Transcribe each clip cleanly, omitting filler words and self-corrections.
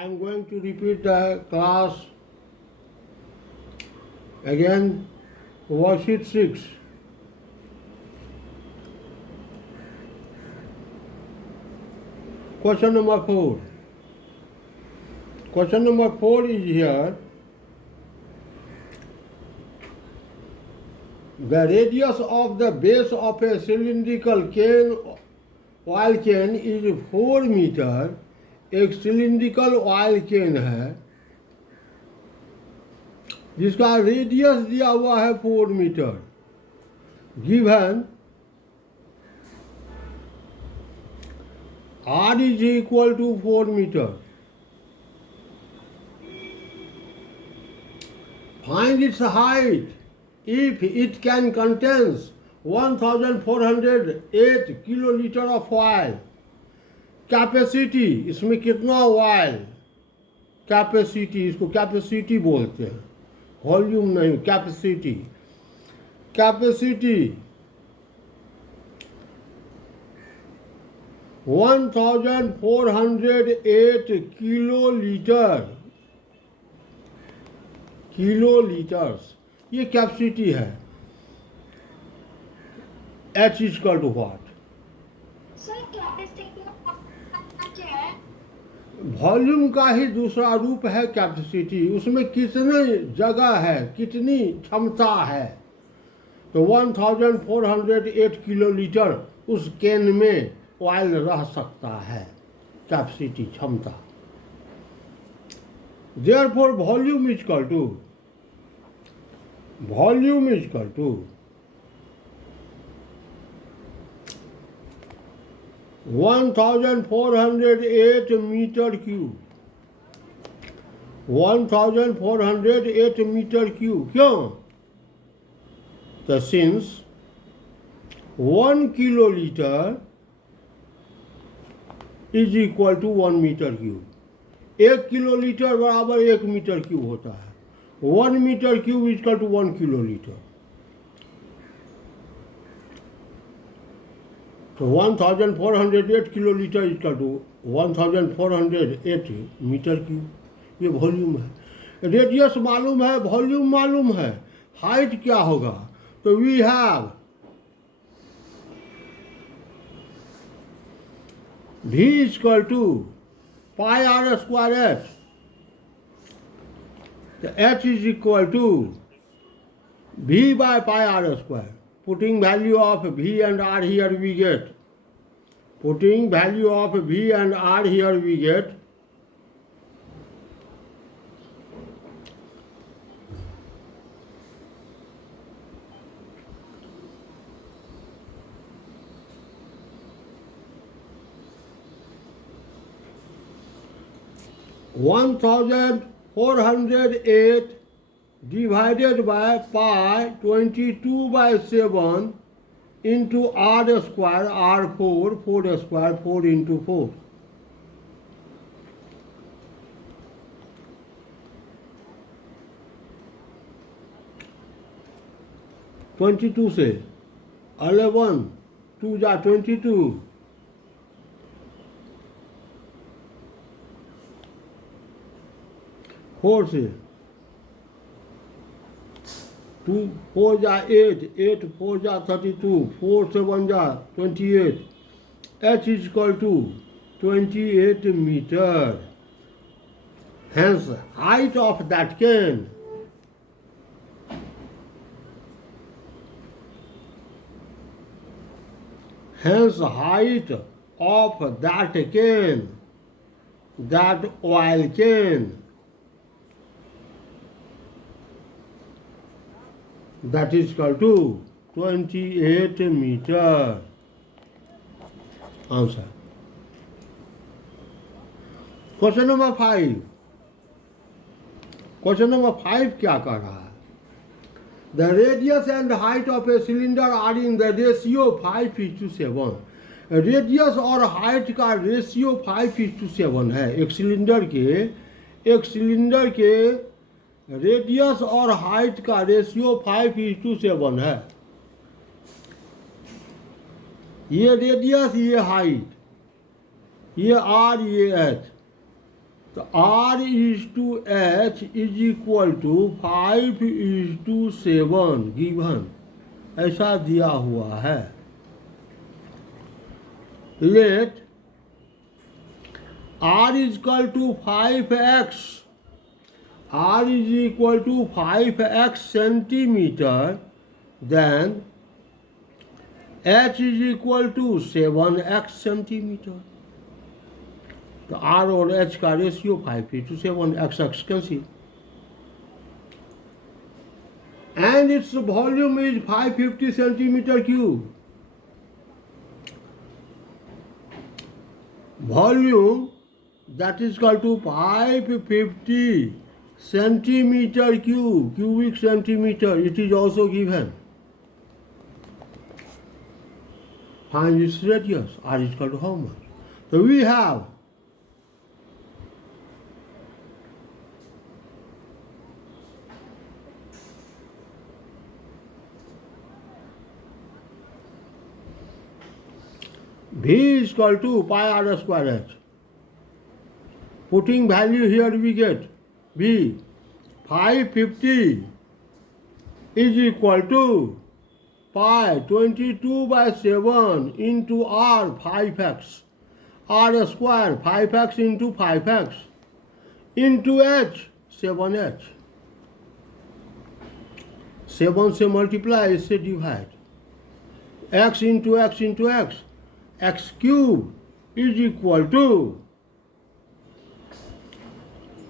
I am going to repeat the class again, worksheet 6. Question number 4. Question number 4 is here. The radius of the base of a cylindrical cane, oil can is 4 metre. एक cylindrical oil can है जिसका radius दिया हुआ है 4 metre. Given R is equal to 4 meter. Find its height if it can contains 1408 kiloliter of oil. Capacity, इसमें कितना oil, capacity, इसको capacity बोलते हैं, वॉल्यूम नहीं, कैपेसिटी. कैपेसिटी 1408 किलोलीटर्स, ये कैपेसिटी है. H is equal to what? Volume का ही दूसरा रूप है कैपेसिटी. उसमें कितनी जगह है, कितनी क्षमता है. तो 1408 किलोलीटर उस कैन में ऑयल रह सकता है, कैपेसिटी, क्षमता. Therefore volume is equal to 1408 metre cube. 1408 metre cube. क्यों? तो since 1 kilolitre is equal to 1 metre cube. 1 kilolitre बराबर 1 मीटर क्यूब होता है. 1 metre cube is equal to 1 kilolitre. तो 1408 kilolitre is equal to 1408 metre cube. ये volume है. Radius मालूम है, वॉल्यूम मालूम है, हाइट क्या होगा? तो we have V is equal to pi R square H. तो H is equal to V by pi r square. Putting value of V and R here we get. Putting value of V and R here we get. One 1408 divided by pi 22/7 into r square, r4, 4 square, 4 into 4. (22) से 11 2 जा 22. 4 से 2 4 जा 8, 8 4 जा 32, 4 7 जा 28. H is equal to 28 meter. Hence, height of that cane that oil cane, that is equal to 28 meter. Answer. Question number 5. Question number 5 क्या कर रहा है? The radius and height of a cylinder are in the ratio 5:7. Radius और height का ratio 5:7 है. एक cylinder के radius और हाइट का रेशियो 5:7 है. ये रेडियस, ये हाइट, ये आर, ये एच. तो R/H is equal to 5:7 given, ऐसा दिया हुआ है। Let R is equal to 5x, R is equal to 5x centimetre, then H is equal to 7x centimetre. तो R और H का ratio 5:7, x cancel, and its volume is 550 centimeter cube. Volume that is equal to 550 centimeter cube, cubic centimeter, it is also given. Find its radius, R is equal to how much? So we have V is equal to pi r square h. Putting value here we get V 550 is equal to pi 22/7 into R 5x, R square 5x into 5x into h 7h. 7 से multiply, इससे divide, x into x into x, x cube is equal to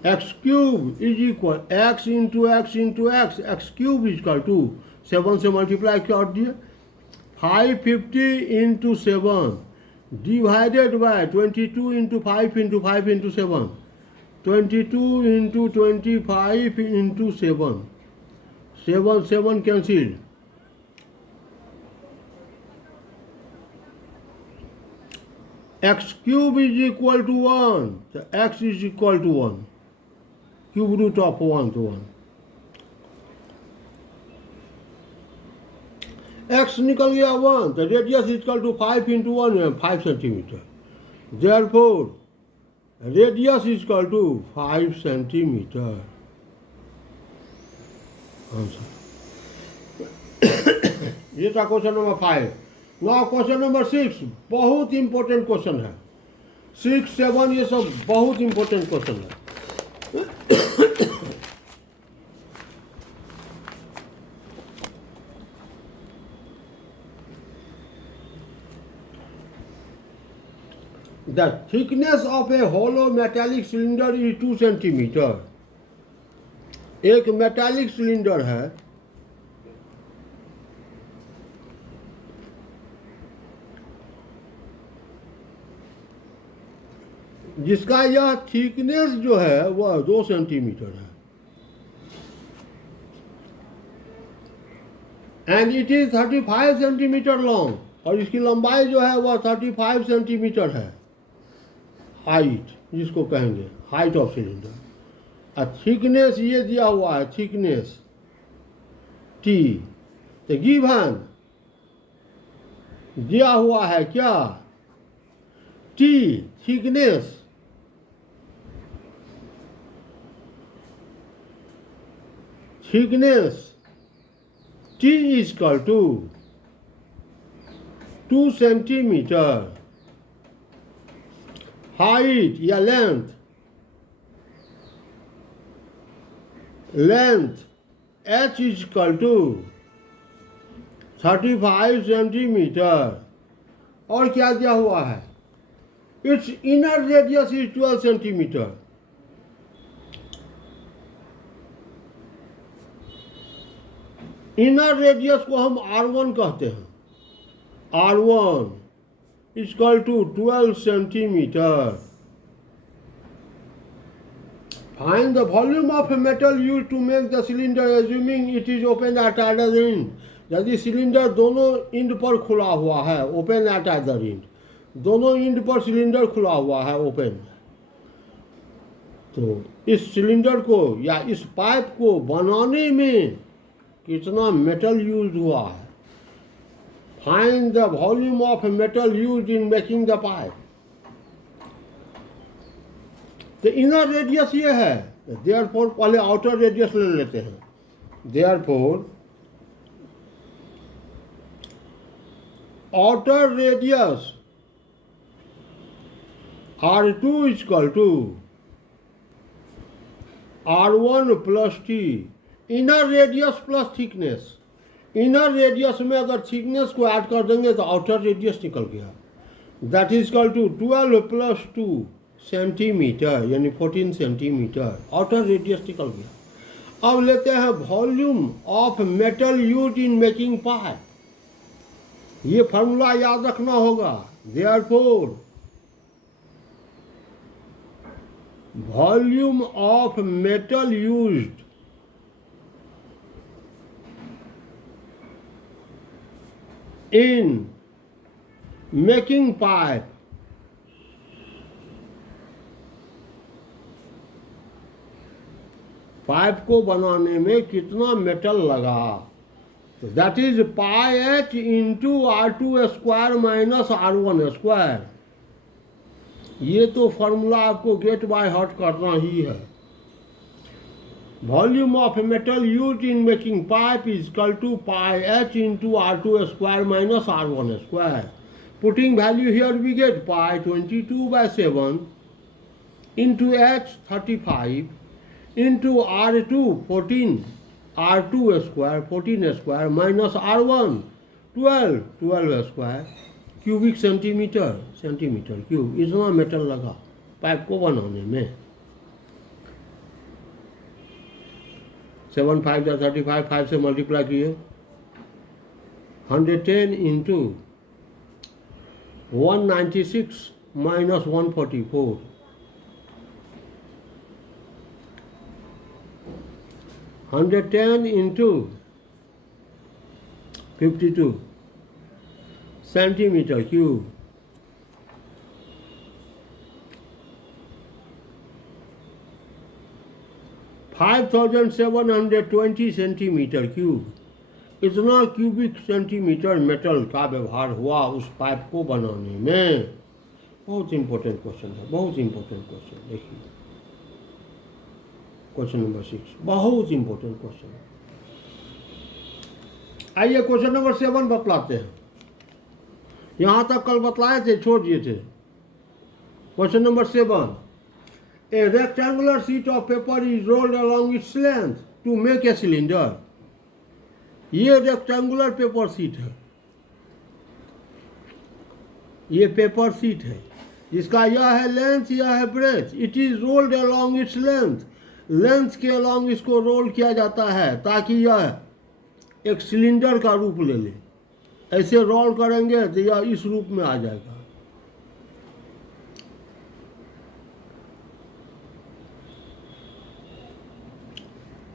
x cube is equal x into x into x, x cube is equal to 7 से multiply कर दिए, 550 into 7 divided by 22 into 5 into 5 into 7, 22 into 25 into 7, 7 cancelled, x cube is equal to 1, so x is equal to 1, cube root of 1 to 1. x निकल गया 1, तो radius is equal to 5 into 1, 5 centimetre. Therefore radius is equal to 5 centimetre. Answer. ये था question number 5। Now question number 6 बहुत important question है। 6, 7 ये सब बहुत इंपॉर्टेंट क्वेश्चन है। The thickness of a hollow metallic cylinder is 2 centimetre. एक metallic cylinder है जिसका यह थिकनेस जो है वह 2 सेंटीमीटर है, and it is 35 centimetre long, और इसकी लंबाई जो है वह 35 सेंटीमीटर है। हाइट जिसको कहेंगे हाइट ऑफ सिलेंडर। थिकनेस ये दिया हुआ है, थिकनेस टी, तो गिवन दिया हुआ है क्या, T thickness, thickness T is equal to 2 centimetre, height या length h is equal to 35 centimetre, और क्या दिया हुआ है, its inner radius is 12 centimetre. Inner radius को हम R1 कहते हैं। R1 is equal to 12 centimeter. Find the volume of a metal used to make the cylinder, assuming it is open at either end. यदि cylinder दोनों end पर खुला हुआ है, ओपन एट अदर इंड, दोनों इंड पर सिलेंडर खुला हुआ है ओपन, तो इस सिलेंडर को या इस पाइप को बनाने में कितना मेटल यूज हुआ है। Find the volume of metal used in making the pipe. तो इनर रेडियस ये है, देयरफॉर पहले आउटर रेडियस ले लेते हैं। Therefore outer radius R2 is equal to R1 plus T, inner radius plus thickness. Inner radius में अगर thickness को ऐड कर देंगे तो आउटर रेडियस निकल गया, that is equal to 12 plus 2 centimetre यानी 14 सेंटीमीटर, आउटर रेडियस निकल गया। अब लेते हैं volume of metal use in making pipe. ये फार्मूला याद रखना होगा। Therefore volume of metal used in making pipe pipe को बनाने में कितना मेटल लगा, तो that is pi H into R2 square minus R1 square. ये तो फॉर्मूला आपको गेट बाय हार्ट करना ही है। Volume of metal use in making pipe is equal to pi H into R2 square minus R1 square. Putting value here we get pi 22/7 into H 35 into R2 14 R2 square 14 square minus R1 12 square cubic centimetre cube. इतना metal लगा pipe को बनाने में। 7 5 35, 5 से multiply किए, 110 into 196 minus 144, 110 into 52 centimetre cube. $5,720 centimetre cube. इतना cubic centimetre metal का व्यवहार हुआ उस पाइप को बनाने में। बहुत इंपॉर्टेंट क्वेश्चन है, बहुत इंपॉर्टेंट क्वेश्चन। देखिए क्वेश्चन नंबर 6, बहुत इंपॉर्टेंट क्वेश्चन। आइए क्वेश्चन नंबर 7 बतलाते हैं। यहाँ तक कल बतलाए थे, छोड़ दिए थे। Question number 7, a rectangular sheet of paper is rolled along its length to make a cylinder। ये रेक्टेंगुलर पेपर शीट है, ये पेपर शीट है जिसका यह है लेंथ, यह है breadth. It is rolled along its length, length के अलोंग इसको रोल किया जाता है ताकि यह एक सिलेंडर का रूप ले ले। ऐसे रोल करेंगे तो यह इस रूप में आ जाएगा।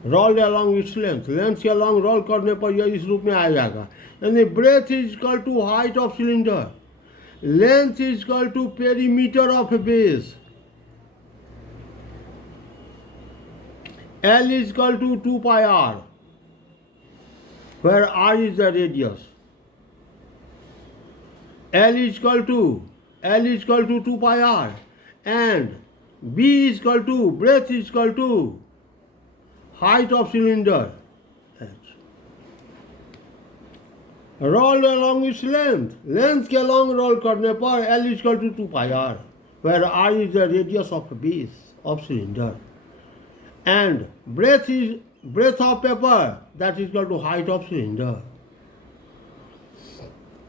Roll along its length, length के अलॉन्ग रोल करने पर यह इस रूप में आ जाएगा। यानी breadth is equal to height of cylinder, length is equal to perimeter of base, L is equal to 2 pi r, where r is the radius. L is equal to 2 pi r, and B is equal to, breadth is equal to height of cylinder h. Roll along its length, length के along roll करने पर L is equal to 2 pi r, where r is the radius of the base of cylinder, and breadth of paper that is equal to height of cylinder.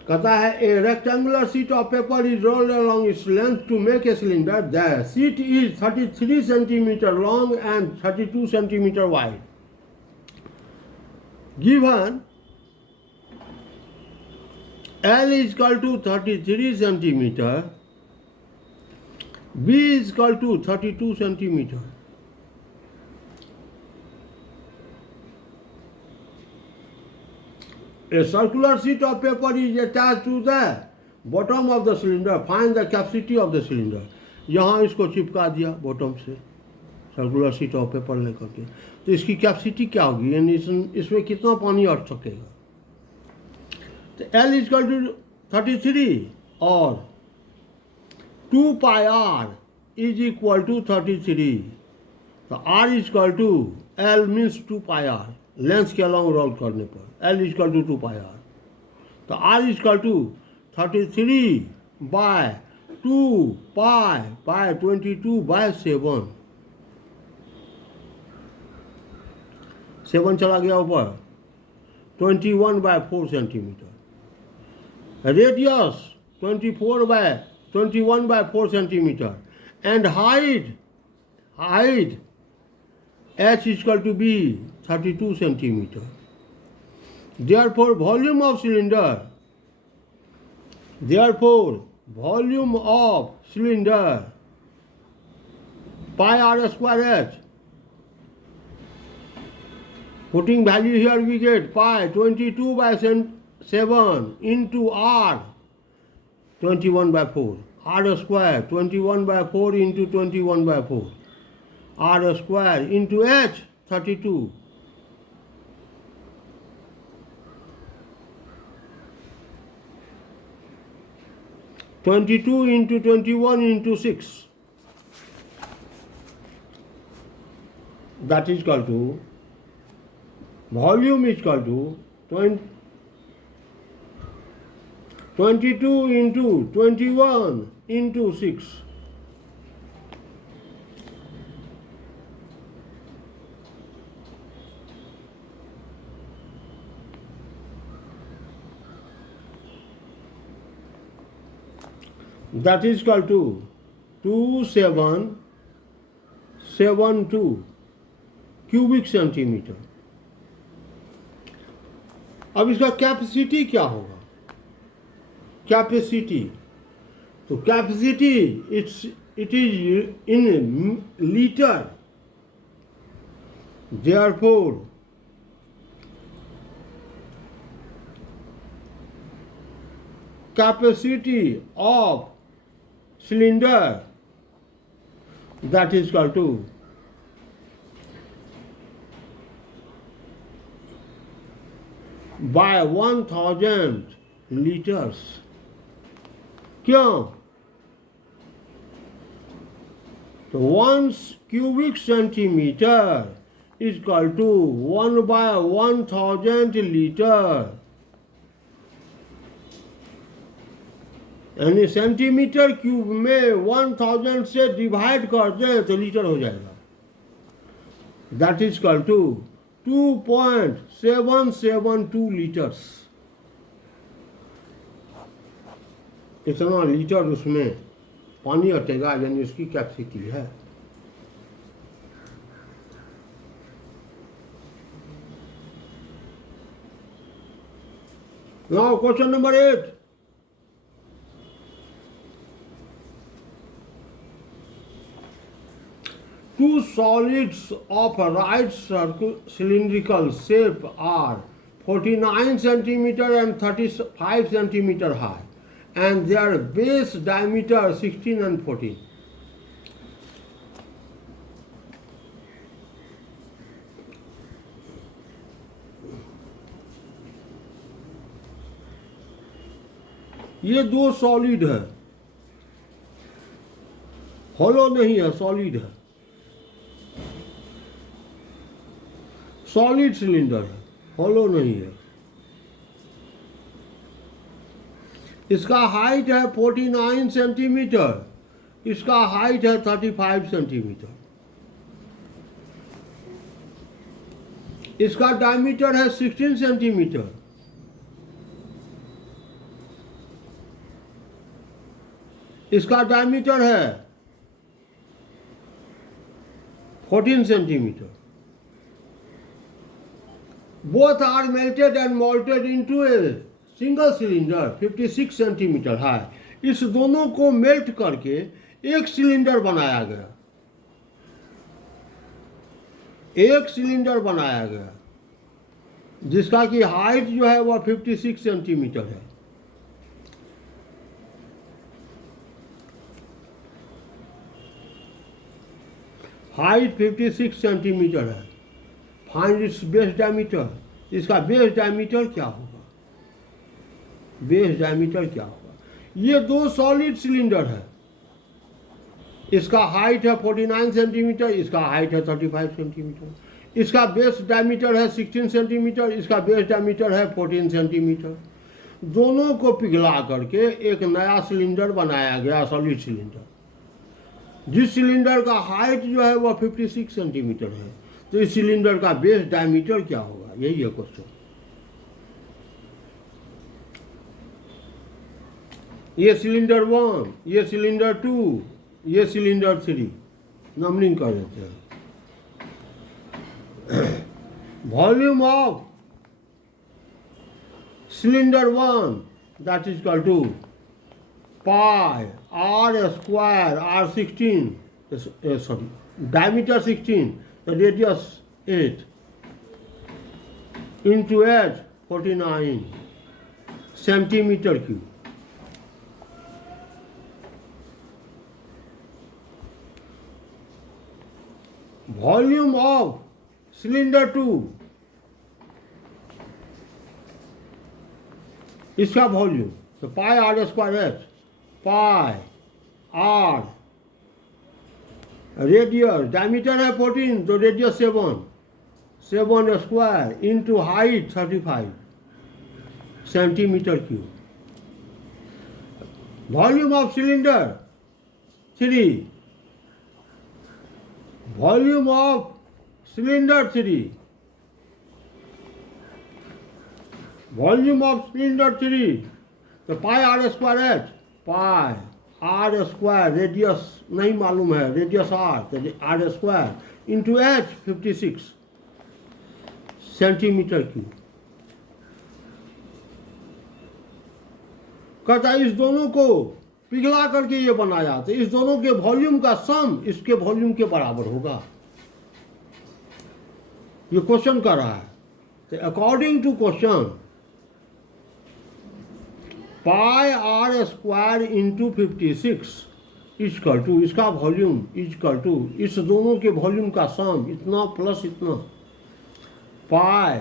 कहता है a rectangular sheet of paper is rolled along its length to make a cylinder. The sheet is 33 centimeter long and 32 centimeter wide. Given L is equal to 33 centimeter, B is equal to 32 centimeter. A circular sheet of paper is attached to the bottom of the cylinder. Find the capacity of the cylinder. यहाँ इसको चिपका दिया bottom से circular sheet of paper लेकर के, तो इसकी capacity क्या होगी, यानी इसमें कितना पानी अट सकेगा। तो L इज इक्वल टू 33 और 2 पाई r is equal to 33. तो R is equal to L means 2 pi R. Length के अलॉन्ग रोल करने पर L is equal to 2 pi R. तो R is equal to 33 by 2 pi by 22 by 7. 7 चला गया ऊपर. 21 by 4 centimeter. Radius 21 by 4 centimeter. And height h is equal to b 32 centimeter. Therefore volume of cylinder pi r square h. Putting value here we get pi 22 by 7 into r 21 by 4. R square 21 by 4 into 21 by 4. R square into h 32. (22 into 21 into 6). That is equal to volume is equal to 22 into 21 into 6. That is equal to 2772 cubic centimeter. अब इसका capacity क्या होगा? Capacity तो capacity it is in liter. Therefore capacity of cylinder, that is equal to by 1000 liters. क्यों? तो 1 cubic centimeter is equal to 1 by 1000 liter. यानी centimetre cube में 1000 से डिवाइड कर दें तो लीटर हो जाएगा. That is equal to 2.772 litres. इतना लीटर उसमें पानी हटेगा, यानी उसकी कैपेसिटी है. Now question number 8. Two solids of a right cylindrical shape are 49 centimeter and 35 centimeter high, and their base diameter 16 and 14. ये दो सॉलिड है, हॉलो नहीं है, सॉलिड है. सॉलिड सिलेंडर है, हॉलो नहीं है. इसका हाइट है 49 सेंटीमीटर, इसका हाइट है 35 सेंटीमीटर. इसका डायमीटर है 16 सेंटीमीटर. इसका डायमीटर है 14 centimetre. Both are melted and molded into a single cylinder 56 centimetre high. इस दोनों को मेल्ट करके एक सिलेंडर बनाया गया. एक सिलेंडर बनाया गया जिसका कि हाइट जो है वह 56 सेंटीमीटर है. हाइट 56 सेंटीमीटर है. Find its base diameter. इसका बेस डायमीटर क्या होगा? बेस डायमीटर क्या होगा? ये दो सॉलिड सिलेंडर है, इसका हाइट है 49 सेंटीमीटर, इसका हाइट है 35 सेंटीमीटर। इसका बेस डायमीटर है 16 सेंटीमीटर, इसका बेस डायमीटर है 14 सेंटीमीटर। दोनों को पिघला करके एक नया सिलेंडर बनाया गया, सॉलिड सिलेंडर। जिस सिलेंडर का हाइट जो है वह 56 सेंटीमीटर है, तो इस सिलेंडर का बेस डायमीटर क्या होगा, यही है क्वेश्चन। ये सिलेंडर 1, ये सिलेंडर 2, ये सिलेंडर 3, नंबरिंग कर देते हैं। Volume of cylinder 1 that is equal to pi r square, r 16, sorry diameter 16, the radius 8 into h 49 centimetre cube. Volume of cylinder 2, इसका वॉल्यूम तो pi R square H, pi R, radius diameter है 14 तो radius 7 square into height 35 centimetre cube. Volume of cylinder 3, volume of cylinder 3, volume of cylinder 3 तो pi R square H, pi R square, radius नहीं मालूम है, radius R तो R square into H 56 centimetre cube. कहता है इस दोनों को पिघला करके ये बनाया, तो इस दोनों के वॉल्यूम का सम इसके वॉल्यूम के बराबर होगा, ये क्वेश्चन कर रहा है। तो according to question, pi R square into 56 is equal to, इसका वॉल्यूम इजकल टू इस दोनों के वॉल्यूम का सम इतना प्लस इतना, pi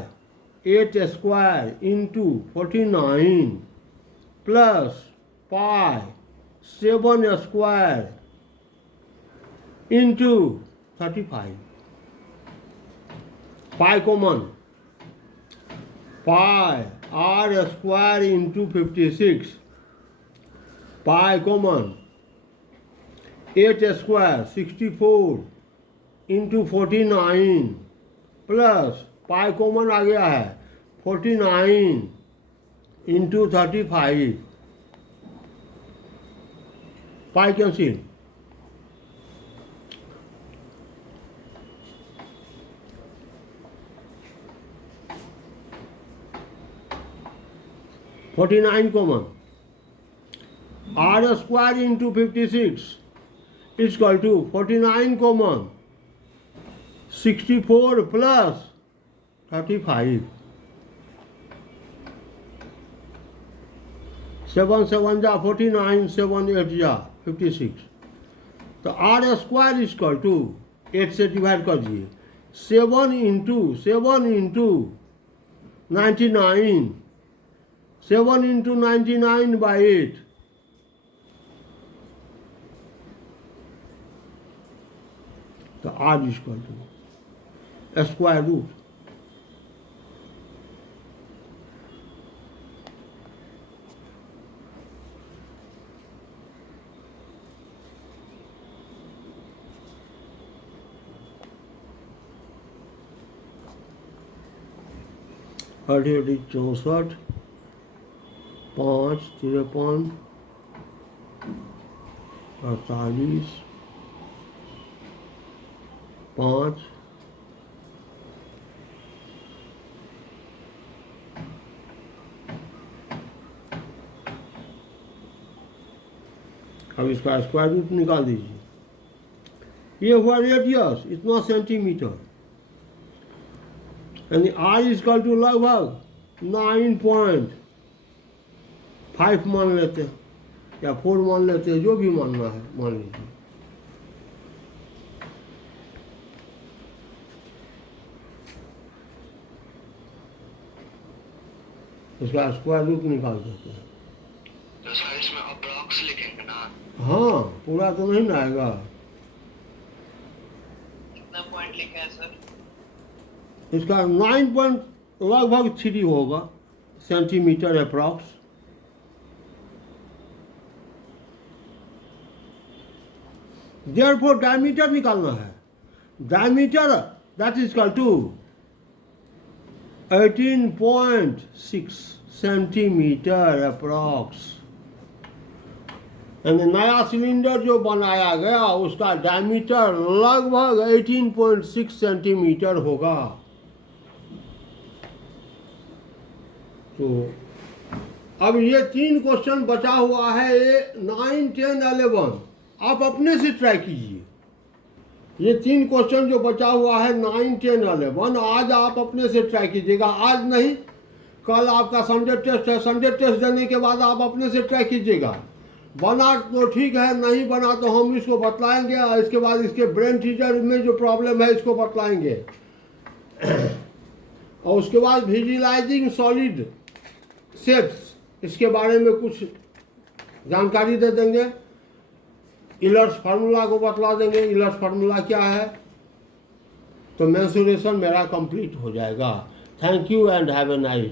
8 square into 49 plus pi 7 square into 35। Pi common, pi R square into 56, pi common 8 square 64 into 49 plus pi common आ गया है 49 into 35, pi cancel, (49) common, R square into 56 is equal to 49 common 64 plus 35, 7 7 जा 49, 7 8 जा 56, तो R square is equal to 8 से divide कर दिए, 7 into 99, 7 into 99 by 8, तो R is equal to square root अढ़ी 64, 5 53 48 5 अब इसका स्क्वायर रूट निकाल दीजिए। ये हुआ रेडियस इतना सेंटीमीटर, यानी आर इजकल टू लगभग 9.5 मान लेते हैं या 4 मान लेते हैं, जो भी मानना है मान लीजिए। इसका स्क्वायर रूट निकाल देते हैं। तो सर इसमें अप्रॉक्स लिखेंगे ना? हाँ, पूरा तो नहीं ना आएगा, ठीक है सर। इसका 9 पॉइंट लगभग 3 होगा सेंटीमीटर अप्रॉक्स। देयरफॉर डायमीटर निकालना है। Diameter that is equal to 18.6 centimetre approx. यानी नया सिलेंडर जो बनाया गया उसका डायमीटर लगभग 18.6 सेंटीमीटर होगा। तो अब ये 3 क्वेश्चन बचा हुआ है, ये 9, 10, 11 आप अपने से ट्राई कीजिए। ये 3 क्वेश्चन जो बचा हुआ है 9, 10, 11 आज आप अपने से ट्राई कीजिएगा। आज नहीं, कल आपका संडे टेस्ट है, संडे टेस्ट देने के बाद आप अपने से ट्राई कीजिएगा। बना तो ठीक है, नहीं बना तो हम इसको बतलाएंगे और इसके बाद इसके ब्रेन टीचर में जो प्रॉब्लम है इसको बतलाएंगे और उसके बाद विजुअलाइजिंग सॉलिड शेप्स इसके बारे में कुछ जानकारी दे देंगे। इलर्स फार्मूला को बतला देंगे, इलर्स फार्मूला क्या है। तो मेंसुरेशन मेरा कंप्लीट हो जाएगा। Thank you and have a nice